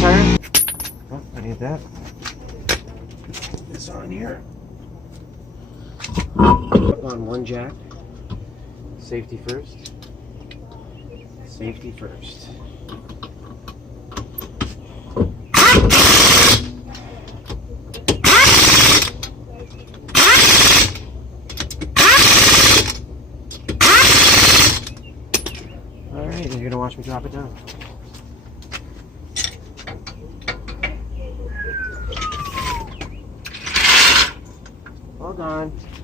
back tire. Oh, I need that. Put this on here. Up on one jack. Safety first. Safety first. Alright, you're gonna watch me drop it down. Hold on.